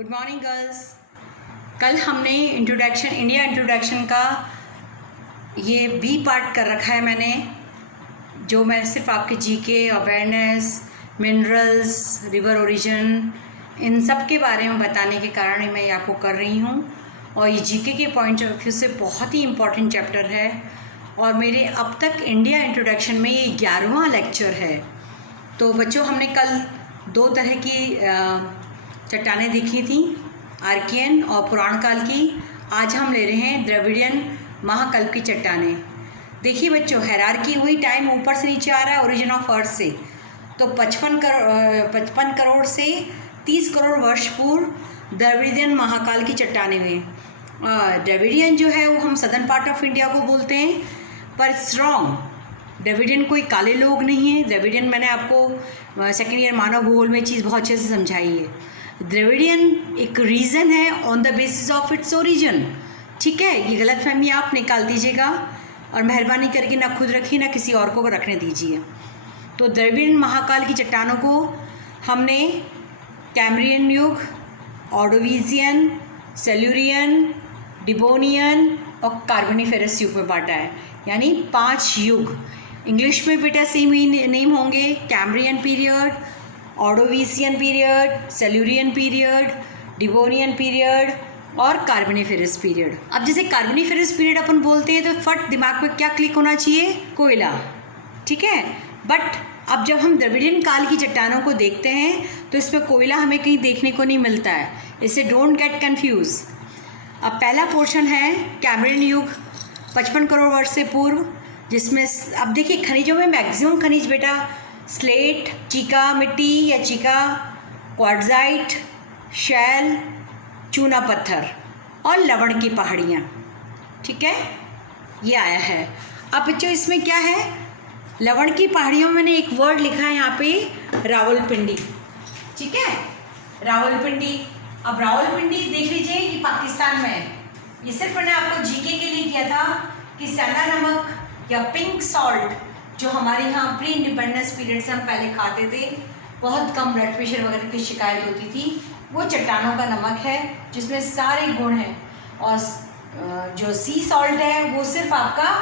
Good morning girls. कल हमने India introduction का ये बी पार्ट कर रखा है मैंने, जो मैं सिर्फ आपके GK, awareness, minerals, river origin, इन सब के बारे में बताने के कारण मैं ये आपको कर रही हूँ। और ये जीके के पॉइंट ऑफ व्यू से बहुत ही इम्पॉर्टेंट चैप्टर है और मेरे अब तक इंडिया इंट्रोडक्शन में ये 11वां लेक्चर है। तो बच्चों, हमने कल दो तरह की चट्टानें देखी थी, आर्कियन और पुराण काल की। आज हम ले रहे हैं द्रविडियन महाकल्प की चट्टानें। देखिए बच्चों, हायरार्की हुई, टाइम ऊपर से नीचे आ रहा है ओरिजिन ऑफ अर्थ से। तो 55 करोड़ से 30 करोड़ वर्ष पूर्व द्रविडियन महाकाल की चट्टानें हुई। द्रविडियन जो है वो हम सदर्न पार्ट ऑफ इंडिया को बोलते हैं, पर इट्स रॉन्ग। द्रविडियन कोई काले लोग नहीं है। द्रविडियन मैंने आपको सेकेंड ईयर मानव भूगोल में चीज़ बहुत अच्छे से समझाई है। द्रविडियन एक रीज़न है on the basis of its origin. ठीक है, ये गलतफहमी आप निकाल दीजिएगा और मेहरबानी करके ना खुद रखिए ना किसी और को रखने दीजिए। तो द्रविडियन महाकाल की चट्टानों को हमने कैम्ब्रियन युग, ऑर्डोविजियन, सेल्यूरियन, डिबोनियन और कार्बोनिफेरस युग में बांटा है, यानी 5 युग। इंग्लिश में बेटा सेम ही नेम होंगे, Cambrian period, Ordovician period, Silurian period, Devonian period और कार्बोनिफेरस पीरियड। अब जैसे कार्बोनिफेरस पीरियड अपन बोलते हैं तो फट दिमाग में क्या क्लिक होना चाहिए? कोयला। ठीक है, बट अब जब हम द्रविडियन काल की चट्टानों को देखते हैं तो इसमें कोयला हमें कहीं देखने को नहीं मिलता है, इससे डोंट गेट कंफ्यूज। अब पहला पोर्शन है कैम्ब्रियन युग, 55 करोड़ वर्ष से पूर्व, जिसमें अब देखिए खनिजों में मैक्सिमम खनिज बेटा स्लेट, चीका मिट्टी या चीका, क्वार्ट्जाइट, शैल, चूना पत्थर और लवण की पहाड़ियाँ। ठीक है, ये आया है। अब बच्चों इसमें क्या है? लवण की पहाड़ियों में मैंने एक वर्ड लिखा है यहाँ पे, रावलपिंडी। ठीक है, रावलपिंडी। अब रावलपिंडी देख लीजिए, ये पाकिस्तान में है। ये सिर्फ मैंने आपको जीके के लिए किया था कि सेंधा नमक या पिंक सॉल्ट जो हमारे यहाँ प्री इंडिपेंडेंस पीरियड से हम पहले खाते थे, बहुत कम ब्लड प्रेशर वगैरह की शिकायत होती थी, वो चट्टानों का नमक है जिसमें सारे गुण हैं। और जो सी सॉल्ट है वो सिर्फ आपका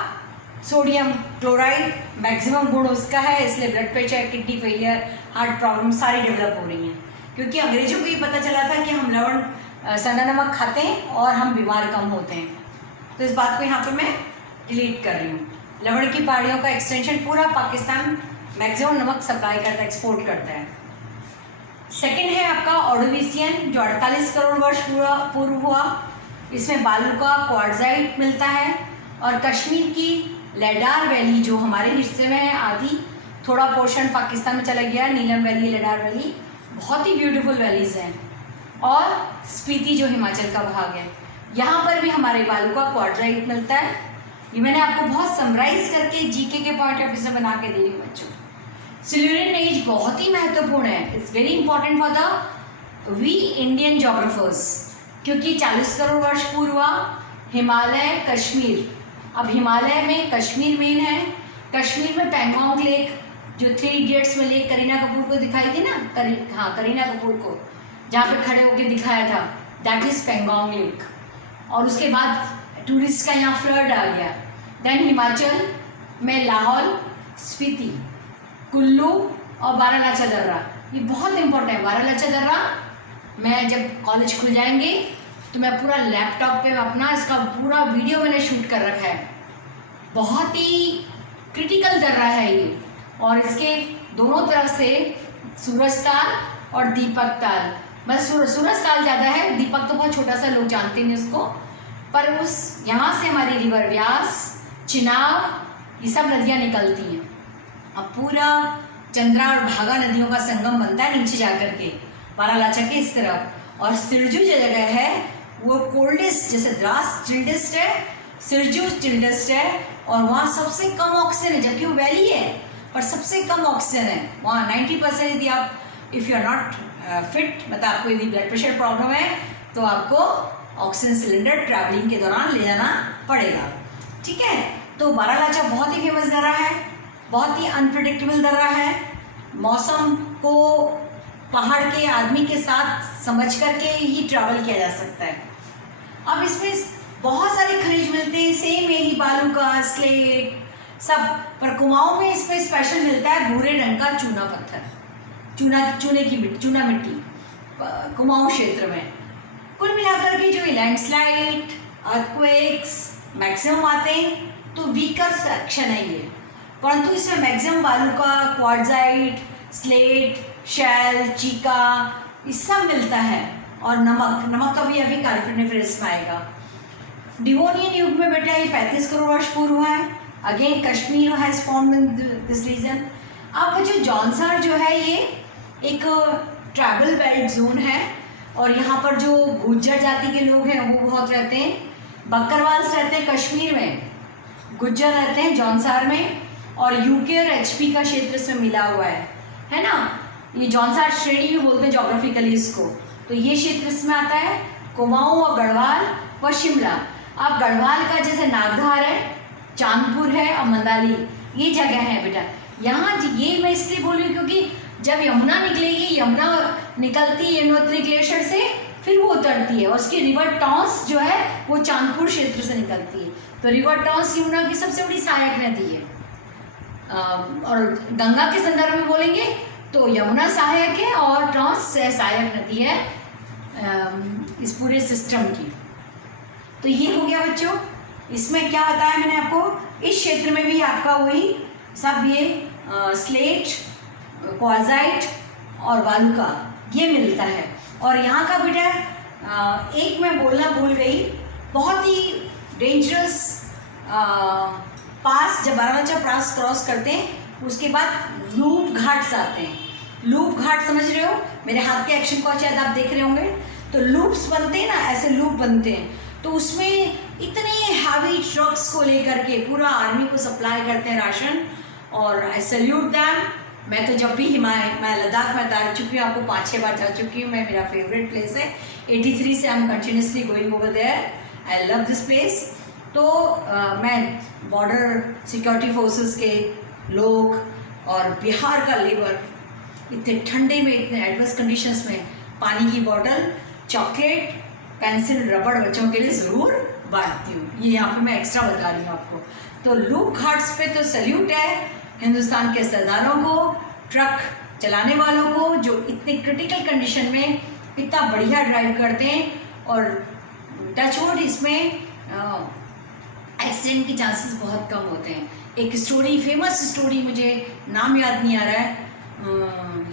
सोडियम क्लोराइड, मैक्सिमम गुण उसका है, इसलिए blood pressure, kidney failure, heart problem सारी डेवलप हो रही हैं। क्योंकि अंग्रेजों को ये पता चला था कि हम लवण सेंधा नमक खाते हैं और हम बीमार कम होते हैं। तो इस बात को यहाँ पर मैं डिलीट कर रही हूँ। लवण की पहाड़ियों का एक्सटेंशन पूरा पाकिस्तान मैक्सिमम नमक सप्लाई करता है, एक्सपोर्ट करता है। सेकंड है आपका ऑर्डोविसियन, जो 48 करोड़ वर्ष पूर्व हुआ। इसमें बालू का क्वार्ट्जाइट मिलता है और कश्मीर की लेडार वैली जो हमारे हिस्से में है आधी, थोड़ा पोर्शन पाकिस्तान में चला गया, नीलम वैली, लेडार वैली, बहुत ही ब्यूटीफुल वैलीज हैं। और स्पीति जो हिमाचल का भाग है, यहाँ पर भी हमारे बालू का क्वार्ट्जाइट मिलता है। ये मैंने आपको बहुत समराइज करके जीके के पॉइंट ऑफ व्यू से बना के दे रही हूँ बच्चों। सिल्यूरियन एज बहुत ही महत्वपूर्ण है, it's very important for the we Indian geographers, क्योंकि 40 करोड़ वर्ष पूर्व हुआ। हिमालय, कश्मीर। अब हिमालय में कश्मीर मेन है। कश्मीर में पैंगोंग लेक, जो 3 इडियट्स में लेक करीना कपूर को दिखाई थी ना, करीना कपूर को जहाँ पे खड़े होकर दिखाया था, दैट इज पैंगोंग लेक। और उसके बाद टूरिस्ट का यहाँ फ्लड आ गया। देन हिमाचल में लाहौल, स्पीति, कुल्लू और बारालाचा दर्रा, ये बहुत इंपॉर्टेंट है। बारालाचा दर्रा मैं जब कॉलेज खुल जाएंगे तो मैं पूरा लैपटॉप पे अपना इसका पूरा वीडियो मैंने शूट कर रखा है। बहुत ही क्रिटिकल दर्रा है ये, और इसके दोनों तरफ से सूरज ताल और दीपक ताल। बस सूरज ताल ज़्यादा है, दीपक तो बहुत छोटा सा, लोग जानते नहीं उसको, पर उस यहाँ से हमारी रिवर व्यास, चिनाब, ये सब नदियाँ निकलती हैं। अब पूरा चंद्रा और भागा नदियों का संगम बनता है नीचे जाकर के बारालाचा के इस तरफ। और सिरजू जो जगह है वो कोल्डेस्ट, जैसे द्रास चिल्डेस्ट है, सिरजू चिल्डेस्ट है, और वहाँ सबसे कम ऑक्सीजन है, जबकि वो वैली है पर सबसे कम ऑक्सीजन है वहाँ। 90% यदि आप if you are not fit, मतलब आपको यदि ब्लड प्रेशर प्रॉब्लम है तो आपको ऑक्सीजन सिलेंडर ट्रैवलिंग के दौरान ले जाना पड़ेगा। ठीक है, तो बारालाचा बहुत ही फेमस दर्रा है, बहुत ही अनप्रिडिक्टेबल दर्रा है। मौसम को पहाड़ के आदमी के साथ समझ करके ही ट्रैवल किया जा सकता है। अब इसमें बहुत सारे खनिज मिलते हैं, सेम यही बालू का, स्लेट सब, पर कुमाऊं में इसमें स्पेशल मिलता है भूरे रंग का चूना पत्थर, चूना मिट्टी कुमाऊं क्षेत्र में। कुल मिलाकर के जो लैंडस्लाइड, अर्थक्वेक्स मैक्सिमम आते हैं, तो वीकर सेक्शन है ये, परंतु इसमें मैक्सिमम बालू का, क्वार्ट्जाइट, स्लेट, शैल, चीका ये सब मिलता है, और नमक का भी अभी कार्बोनिफेरस में आएगा। डिवोनियन युग में बेटा ये 35 करोड़ वर्ष पूर्व हुआ है। Again Kashmir has formed in this region. अब जो जौनसार जो है ये एक ट्राइबल बेल्ट जोन है, और यहाँ पर जो गुज्जर जाति के लोग हैं वो बहुत रहते हैं। बकरवाल्स रहते हैं कश्मीर में, गुज्जर रहते हैं जौनसार में, और यूके और एचपी का क्षेत्र इसमें मिला हुआ है ना। ये जौनसार श्रेणी भी बोलते हैं जोग्राफिकली इसको। तो ये क्षेत्र इसमें आता है, कुमाऊं और गढ़वाल व शिमला। अब गढ़वाल का जैसे नागधार है, चांदपुर है और मंदाली, ये जगह है बेटा। यहाँ ये मैं इसलिए बोल रही हूँ क्योंकि जब यमुना निकलेगी, यमुना निकलती है यमुनोत्री ग्लेशियर से, फिर वो उतरती है, और उसकी रिवर टॉन्स जो है वो चांदपुर क्षेत्र से निकलती है। तो रिवर टॉन्स यमुना की सबसे बड़ी सहायक नदी है। और गंगा के संदर्भ में बोलेंगे तो यमुना सहायक है और टॉन्स सहायक नदी है इस पूरे सिस्टम की। तो ये हो गया बच्चों। इसमें क्या बताया मैंने आपको, इस क्षेत्र में भी आपका वही सब ये स्लेट, क्वार्ट्जाइट और बालू का ये मिलता है। और यहाँ का बेटा एक मैं बोलना भूल गई, बहुत ही डेंजरस पास, जब बारालाचा पास क्रॉस करते हैं उसके बाद लूप घाट्स आते हैं। लूप घाट समझ रहे हो, मेरे हाथ के एक्शन को शायद आप देख रहे होंगे। तो लूप्स बनते हैं ना, ऐसे लूप बनते हैं, तो उसमें इतने हैवी ट्रक्स को लेकर के पूरा आर्मी को सप्लाई करते हैं राशन, और आई सैल्यूट दैम। मैं तो जब भी मैं लद्दाख में जा चुकी हूँ, आपको 5-6 बार जा चुकी हूँ मैं, मेरा फेवरेट प्लेस है। 83 से I am continuously going over there, I love this place. तो मैं बॉर्डर सिक्योरिटी फोर्सेस के लोग और बिहार का लेबर इतने ठंडे में, इतने एडवर्स कंडीशंस में पानी की बॉटल, चॉकलेट, पेंसिल, रबड़ बच्चों के लिए ज़रूर बांटती हूँ। ये यहाँ पे मैं एक्स्ट्रा बता रही हूँ आपको। तो लूप घाट्स पे तो सैल्यूट है हिंदुस्तान के सरदारों को, ट्रक चलाने वालों को, जो इतने क्रिटिकल कंडीशन में इतना बढ़िया ड्राइव करते हैं, और टचवुड इसमें एक्सीडेंट के चांसेस बहुत कम होते हैं। एक स्टोरी, फेमस स्टोरी, मुझे नाम याद नहीं आ रहा है,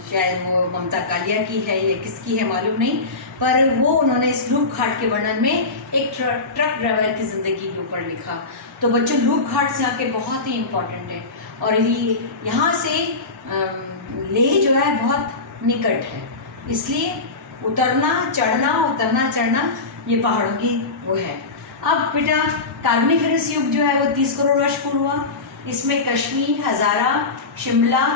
शायद वो ममता कालिया की है या किसकी है मालूम नहीं, पर वो उन्होंने इस लूप घाट के वर्णन में एक ट्रक ड्राइवर की ज़िंदगी के ऊपर लिखा। तो बच्चों लूप घाट से आके बहुत ही इम्पोर्टेंट है, और ये यहाँ से लेह जो है बहुत निकट है, इसलिए उतरना चढ़ना ये पहाड़ों की वो है। अब बेटा कार्बोनिफेरस युग जो है वो 30 करोड़ वर्ष पूर्व हुआ। इसमें कश्मीर, हज़ारा, शिमला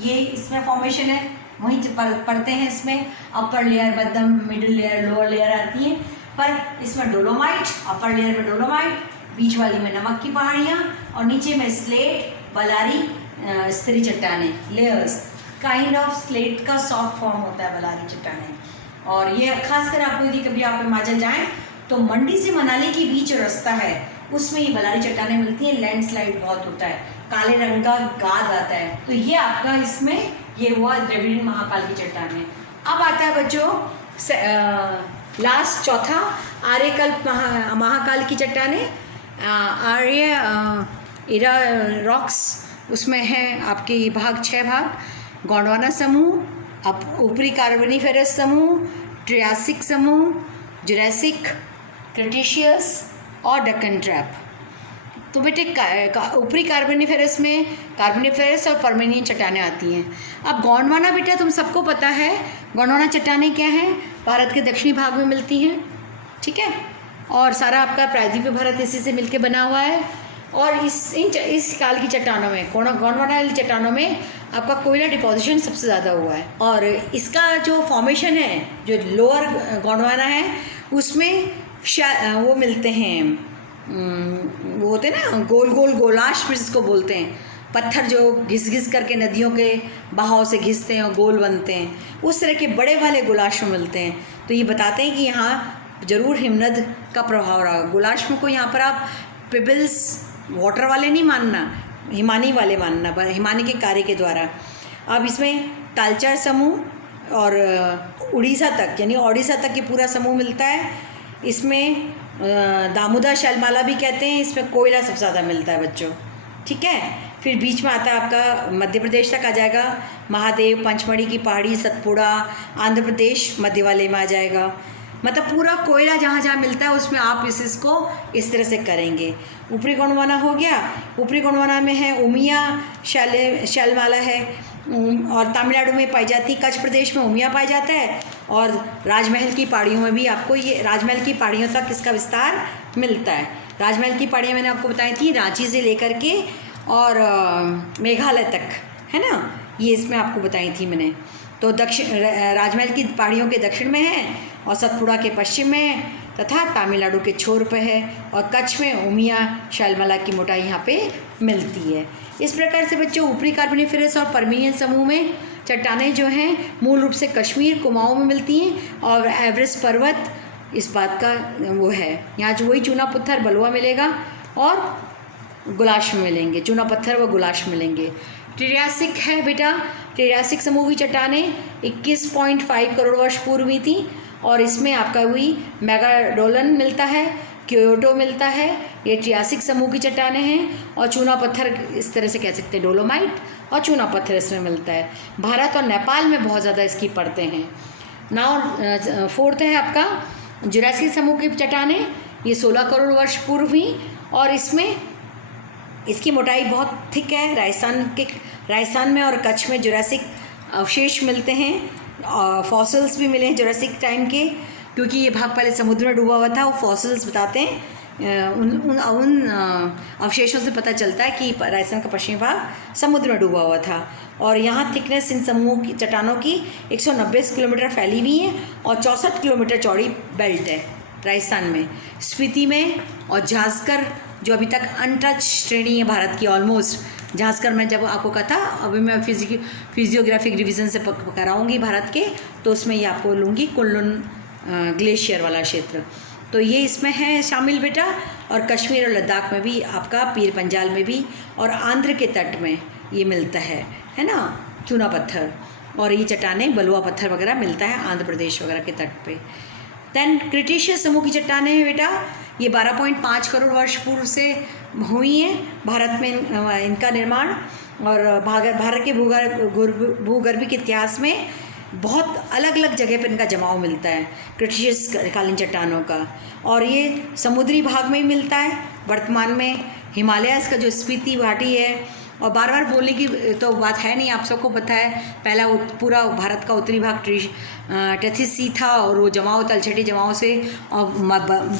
ये इसमें फॉर्मेशन है, वहीं पढ़ते हैं। इसमें अपर लेयर बदम, मिडिल लेयर, लोअर लेयर आती है, पर इसमें डोलोमाइट, अपर लेयर में डोलोमाइट, बीच वाली में नमक की पहाड़ियाँ, और नीचे में स्लेट, बलारी, स्थिरी चट्टानें, लेयर्स, काइंड ऑफ स्लेट का सॉफ्ट फॉर्म होता है बलारी चट्टानें। और ये खासकर आपको यदि कभी आप हिमाचल जाएँ तो मंडी से मनाली के बीच रास्ता है, उसमें ये बलारी चट्टानें मिलती हैं। लैंडस्लाइड बहुत होता है, काले रंग का गाद आता है। तो ये आपका इसमें ये हुआ द्रविड़ महाकाल की चट्टानें। अब आता है बच्चों लास्ट चौथा, आर्यकल्प महाकाल की चट्टानें, आर्य इरा रॉक्स, उसमें हैं आपके भाग 6 भाग, गोंडवाना समूह, अब ऊपरी कार्बोनिफेरस समूह, ट्रियासिक समूह, जुरासिक, क्रिटेशियस और डक्कन ट्रैप। तो बेटे ऊपरी कार्बोनिफेरस में कार्बोनिफेरस और पर्मियन चट्टानें आती हैं। अब गोंडवाना बेटा तुम सबको पता है, गोंडवाना चट्टानें क्या हैं, भारत के दक्षिणी भाग में मिलती हैं, ठीक है, और सारा आपका प्रायद्वीपीय भारत इसी से मिलके बना हुआ है। और इस काल की चट्टानों में, गोंडवाना वाली चट्टानों में आपका कोयला डिपोजिशन सबसे ज़्यादा हुआ है। और इसका जो फॉर्मेशन है, जो लोअर गोंडवाना है, उसमें वो मिलते हैं, वो होते हैं ना गोल गोल गोलाश जिसको बोलते हैं, पत्थर जो घिस घिस करके नदियों के बहाव से घिसते हैं और गोल बनते हैं, उस तरह के बड़े वाले गोलाश्म मिलते हैं। तो ये बताते हैं कि यहाँ ज़रूर हिमनद का प्रभाव रहा। गोलाश्म को यहाँ पर आप पिबल्स वाटर वाले नहीं मानना, हिमानी वाले मानना, हिमानी के कार्य के द्वारा। अब इसमें तालचर समूह और उड़ीसा तक, यानी ओडिशा तक ये पूरा समूह मिलता है। इसमें दामोदर शैलमाला भी कहते हैं। इसमें कोयला सबसे ज़्यादा मिलता है बच्चों, ठीक है। फिर बीच में आता है आपका मध्य प्रदेश तक आ जाएगा, महादेव, पंचमढ़ी की पहाड़ी, सतपुड़ा, आंध्र प्रदेश मध्य वाले में आ जाएगा। मतलब पूरा कोयला जहाँ जहाँ मिलता है उसमें आप इसको इस तरह से करेंगे। ऊपरी गोंडवाना हो गया। ऊपरी गोंडवाना में है उमिया शैलमाला है, और तमिलनाडु में पाई जाती, कच्छ प्रदेश में उमिया पाया जाता है, और राजमहल की पहाड़ियों में भी आपको ये राजमहल की पहाड़ियों तक इसका विस्तार मिलता है। राजमहल की पहाड़ियाँ मैंने आपको बताई थी, रांची से लेकर के और मेघालय तक, है ना, ये इसमें आपको बताई थी मैंने। तो राजमहल की पहाड़ियों के दक्षिण में है और सतपुड़ा के पश्चिम में है, तथा तमिलनाडु के छोर पे है, और कच्छ में उमिया शैलमाला की मोटाई यहाँ पे मिलती है। इस प्रकार से बच्चों ऊपरी कार्बोनिफेरस और पर्मियन समूह में चट्टानें जो हैं मूल रूप से कश्मीर, कुमाऊं में मिलती हैं, और एवरेस्ट पर्वत इस बात का वो है। यहाँ जो वही चूना पत्थर बलुआ मिलेगा और गुलाश्म मिलेंगे, चूना पत्थर व गुलाश्म मिलेंगे। ट्रियासिक है बेटा, ट्रियासिक समूह की चट्टानें 21.5 करोड़ वर्ष पूर्व हुई थी, और इसमें आपका हुई मेगाडोलन मिलता है, क्योटो मिलता है। ये ट्रियासिक समूह की चट्टानें हैं, और चूना पत्थर इस तरह से कह सकते हैं, डोलोमाइट और चूना पत्थर इसमें मिलता है। भारत और नेपाल में बहुत ज़्यादा इसकी परतें हैं। नाउ फोर्थ है आपका जुरासिक समूह की चट्टानें, ये 16 करोड़ वर्ष पूर्व हुई, और इसमें इसकी मोटाई बहुत थिक है। राजस्थान में और कच्छ में जुरासिक अवशेष मिलते हैं, फॉसिल्स भी मिले हैं जुरासिक टाइम के, क्योंकि ये भाग पहले समुद्र में डूबा हुआ था। वो फॉसिल्स बताते हैं, उन अवशेषों से पता चलता है कि राजस्थान का पश्चिमी भाग समुद्र में डूबा हुआ था। और यहाँ थिकनेस इन समूह की चट्टानों की 190 किलोमीटर फैली हुई है, और 64 किलोमीटर चौड़ी बेल्ट है राजस्थान में। स्पीति में और झांसकर जो अभी तक अनटच श्रेणी है भारत की ऑलमोस्ट। झांसकर मैं जब आपको कहा था, अभी मैं फिजियोग्राफिक रिवीजन से कराऊंगी भारत के, तो उसमें ये आपको लूँगी कुल्लून ग्लेशियर वाला क्षेत्र। तो ये इसमें है शामिल बेटा। और कश्मीर और लद्दाख में भी आपका, पीर पंजाल में भी, और आंध्र के तट में ये मिलता है ना, चूना पत्थर। और ये चट्टानें बलुआ पत्थर वगैरह मिलता है आंध्र प्रदेश वगैरह के तट पे। दैन क्रिटेशियस समूह की चट्टानें हैं बेटा, ये 12.5 करोड़ वर्ष पूर्व से हुई हैं भारत में इनका निर्माण। और भारत के भूगर्भिक इतिहास में बहुत अलग अलग जगह पर इनका जमाव मिलता है, क्रिटेशियस कालीन चट्टानों का। और ये समुद्री भाग में ही मिलता है। वर्तमान में हिमालयस का जो स्पीति घाटी है, और बार बार बोलने की तो बात है नहीं, आप सबको पता है, पहला पूरा भारत का उत्तरी भाग टेथिस सी था, और वो जमाव तलछटी जमाव से और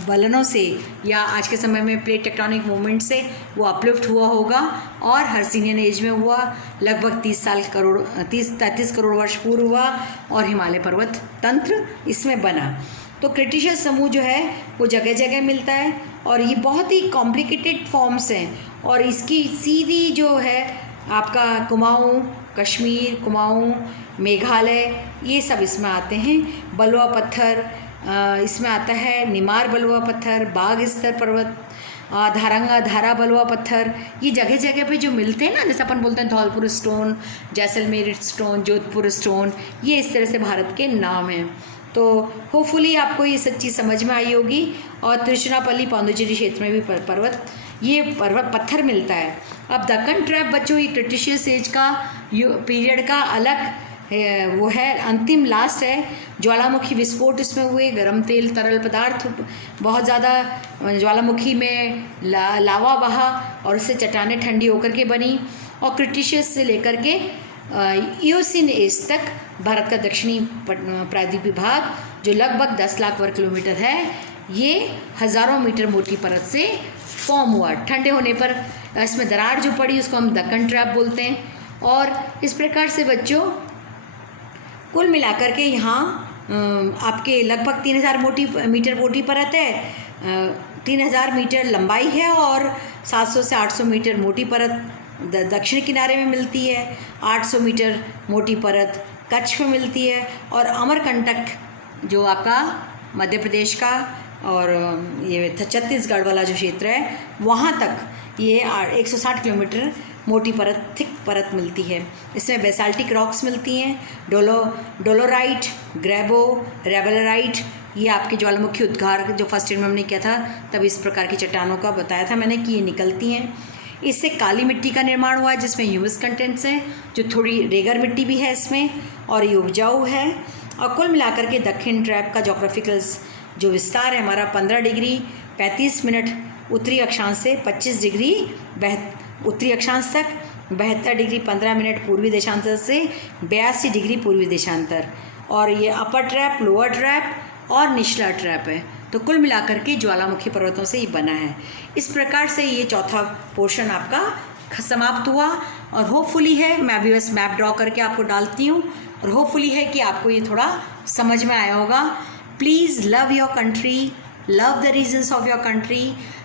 बलनों से, या आज के समय में प्लेट टेक्टोनिक मूवमेंट से वो अपलिफ्ट हुआ होगा, और हर्सिनियन एज में हुआ, लगभग 30-33 करोड़ वर्ष पूर्व हुआ, और हिमालय पर्वत तंत्र इसमें बना। तो क्रिटेशियस समूह जो है वो जगह जगह मिलता है, और ये बहुत ही कॉम्प्लिकेटेड फॉर्म्स हैं। और इसकी सीधी जो है आपका कुमाऊं, कश्मीर, कुमाऊं, मेघालय, ये सब इसमें आते हैं। बलुआ पत्थर इसमें आता है, निमार बलुआ पत्थर, बाघ स्तर पर्वत, धारा बलुआ पत्थर, ये जगह जगह पे जो मिलते हैं ना, जैसे अपन बोलते हैं Dholpur stone, Jaisalmer stone, Jodhpur stone, ये इस तरह से भारत के नाम हैं। तो होपफुली आपको ये सब चीज़ समझ में आई होगी। और तिरुचिरापल्ली पांडिचेरी क्षेत्र में भी पर्वत पत्थर मिलता है। अब दक्कन ट्रैप बच्चों, ये क्रिटेशियस एज का पीरियड का अलग वो है, अंतिम लास्ट है। ज्वालामुखी विस्फोट इसमें हुए, गर्म तेल तरल पदार्थ बहुत ज़्यादा ज्वालामुखी में लावा बहा, और उससे चट्टानें ठंडी होकर के बनी। और क्रिटेशियस से लेकर के इयोसिन एज तक भारत का दक्षिणी प्रायद्वीपीय भाग, जो लगभग 10 लाख वर्ग किलोमीटर है, ये हज़ारों मीटर मोटी परत से फॉर्म हुआ। ठंडे होने पर इसमें दरार जो पड़ी उसको हम दक्कन ट्रैप बोलते हैं। और इस प्रकार से बच्चों कुल मिलाकर के यहाँ आपके लगभग 3000 मीटर मोटी परत है, 3000 मीटर लंबाई है, और 700 से 800 मीटर मोटी परत दक्षिण किनारे में मिलती है, 800 मीटर मोटी परत कच्छ में मिलती है, और अमरकंटक जो आपका मध्य प्रदेश का और ये छत्तीसगढ़ वाला जो क्षेत्र है वहाँ तक ये 160 किलोमीटर मोटी परत, थिक परत मिलती है। इसमें बेसाल्टिक रॉक्स मिलती हैं, डोलोराइट, ग्रेबो, रेबलराइट, ये आपके ज्वालामुखी उद्गार जो फर्स्ट ईयर में हमने किया था तब इस प्रकार की चट्टानों का बताया था मैंने कि ये निकलती हैं। इससे काली मिट्टी का निर्माण हुआ है जिसमें ह्यूमस कंटेंट्स हैं, जो थोड़ी रेगर मिट्टी भी है इसमें, और ये उपजाऊ है। और कुल मिलाकर के दक्षिण ट्रैप का जोग्राफिकल जो विस्तार है हमारा 15 डिग्री 35 मिनट उत्तरी अक्षांश से 25 डिग्री उत्तरी अक्षांश तक, 72 डिग्री 15 मिनट पूर्वी देशांतर से 82 डिग्री पूर्वी देशांतर, और ये अपर ट्रैप, लोअर ट्रैप और निचला ट्रैप है। तो कुल मिलाकर के ज्वालामुखी पर्वतों से ये बना है। इस प्रकार से ये चौथा पोर्शन आपका समाप्त हुआ, और होपफुली है, मैं अभी बस मैप ड्रॉ करके आपको डालती हूँ, और होपफुली है कि आपको ये थोड़ा समझ में आया होगा। Please love your country, love the reasons of your country,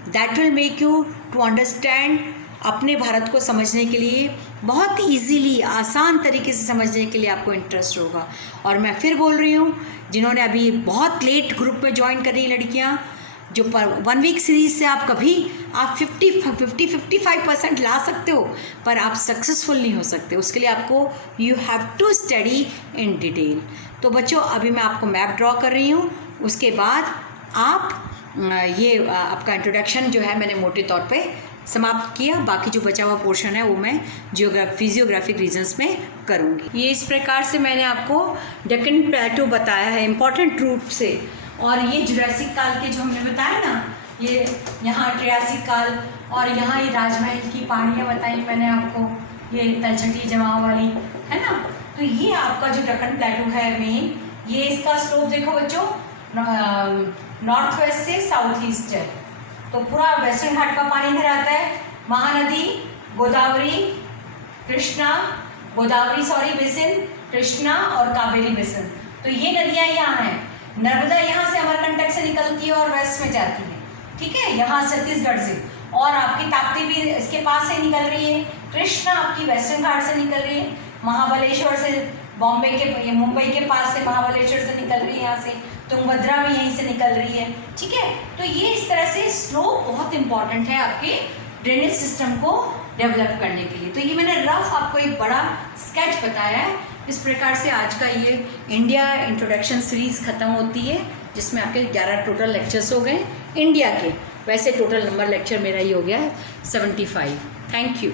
that will make you to understand. अपने भारत को समझने के लिए बहुत इजीली, आसान तरीके से समझने के लिए आपको इंटरेस्ट होगा। और मैं फिर बोल रही हूँ, जिन्होंने अभी बहुत लेट ग्रुप में ज्वाइन कर रही लड़कियाँ, जो 1 वीक सीरीज़ से आप कभी आप 50-55% ला सकते हो, पर आप सक्सेसफुल नहीं हो सकते। उसके लिए आपको you have to study in detail. तो बच्चों, अभी मैं आपको मैप ड्रॉ कर रही हूँ, उसके बाद आप ये आपका इंट्रोडक्शन जो है मैंने मोटे तौर पे समाप्त किया। बाकी जो बचा हुआ पोर्शन है वो मैं फिजियोग्राफिक रीजन्स में करूँगी। ये इस प्रकार से मैंने आपको डेक्कन प्लेटो बताया है इम्पॉर्टेंट रूप से। और ये जुरासिक काल के जो हमने बताया ना, ये यहाँ ट्रियासिक काल, और यहाँ ये राजमहल की पहाड़ियाँ बताई मैंने आपको, ये तलछटी जमाव वाली, है ना। तो ये आपका जो डेक्कन प्लेटो है मेन, ये इसका स्लोप देखो बच्चों, नॉर्थ वेस्ट से साउथ ईस्ट है। तो पूरा वेस्टर्न घाट का पानी इधर आता है, महानदी गोदावरी बेसिन, कृष्णा और कावेरी बेसिन। तो ये नदियाँ यहाँ हैं। नर्मदा यहाँ से अमरकंटक से निकलती है और वेस्ट में जाती है, ठीक है, यहाँ छत्तीसगढ़ से, और आपकी ताप्ती भी इसके पास से निकल रही है। कृष्णा आपकी वेस्टर्न घाट से निकल रही है, महाबलेश्वर से, मुंबई के पास से महाबलेश्वर से निकल रही है, यहाँ से तुंगभद्रा भी यहीं से निकल रही है, ठीक है। तो ये इस तरह से स्लोप बहुत इंपॉर्टेंट है आपके ड्रेनेज सिस्टम को डेवलप करने के लिए। तो ये मैंने रफ आपको एक बड़ा स्केच बताया है। इस प्रकार से आज का ये इंडिया इंट्रोडक्शन सीरीज़ ख़त्म होती है, जिसमें आपके 11 टोटल लेक्चर्स हो गए इंडिया के। वैसे टोटल नंबर लेक्चर मेरा ये हो गया है 75। Thank you.